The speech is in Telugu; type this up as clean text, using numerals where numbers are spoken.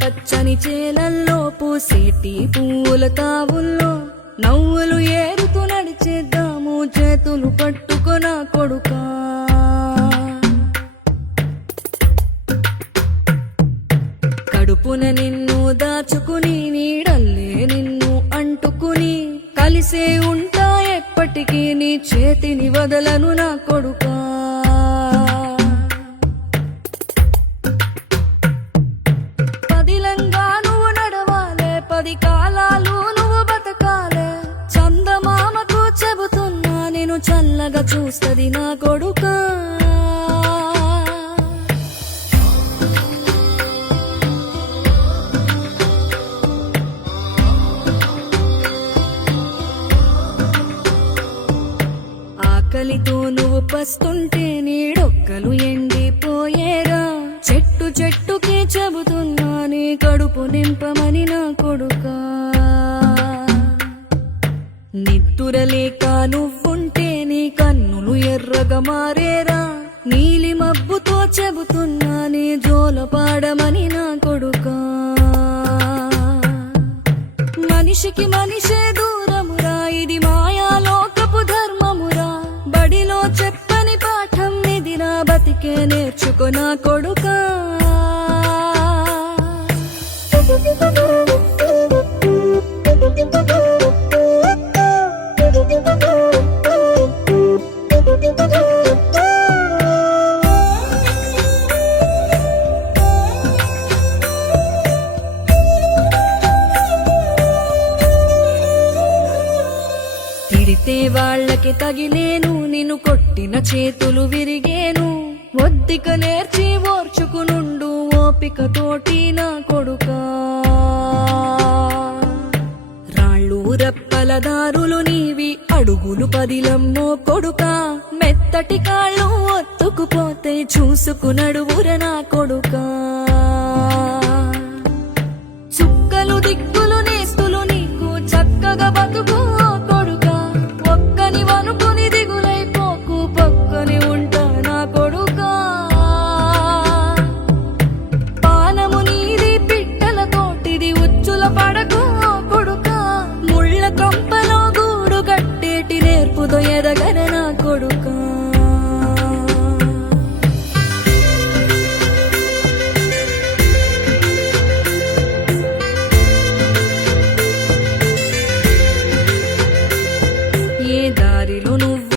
పచ్చని చేలల్లో పూసేటి పూల తావుల్లో నవ్వులు ఏరుతూ నడిచేద్దాము చేతులు పట్టుకొన కొడుకా. కడుపున నిన్ను దాచుకుని నీడల్లే నిన్ను అంటుకుని కలిసే ఉంటా ఎప్పటికీ నీ చేతిని వదలను నా కొడుకా. పదిలంగా నువ్వు నడవాలే, 10 కాలాలు నువ్వు బతకాలే. చందమామకు చెబుతున్నా నేను చల్లగా చూస్తది నా కొడుకా. ఆకలితో నువ్వు పస్తుంటే నీడొక్కలు ఎండిపోయేరా. చెట్టు చెట్టుకి చెబుతున్నా నీ కడుపు నింపమని నా కొడుకా. నిద్దురలేక నువ్వుంటే నీ కన్నులు ఎర్రగా మారేరా. నీలి మబ్బుతో చెబుతున్నా నీ జోల పాడమని నా కొడుకా. మనిషికి మనిషే దూరమురా, ఇది మాయాలోకపు ధర్మమురా. బడిలో చెప్పని పాఠం ఇదిరా, బతికే నేర్చుకో నా కొడుకా. తిడితే వాళ్ళకి తగిలేను, నిన్ను కొట్టిన చేతులు విరిగేను. ఒద్దిక నేర్చి ఓర్చుకునుండు ఓపిక తోటి నా కొడుకా. రాళ్ళు రప్పల దారులు నీవి, అడుగులు పదిలమ్మో కొడుకా. మెత్తటి కాళ్ళు ఒత్తుకుపోతే చూసుకునడువుర నా కొడుకా. చుక్కలు దిక్కులు నేస్తులు నీకు చక్కగా బతుకు కొడుకా. ఒక్కని వనుకుని దిగులైపోకు, పక్కని ఉంటా నా కొడుకా. పానము నీది పిట్టల తోటిది, ఉచ్చుల పడకు కొడుకా. ముళ్ళ కంపలో గూడు కట్టేటి నేర్పుతో ఎదగన నా కొడుకా.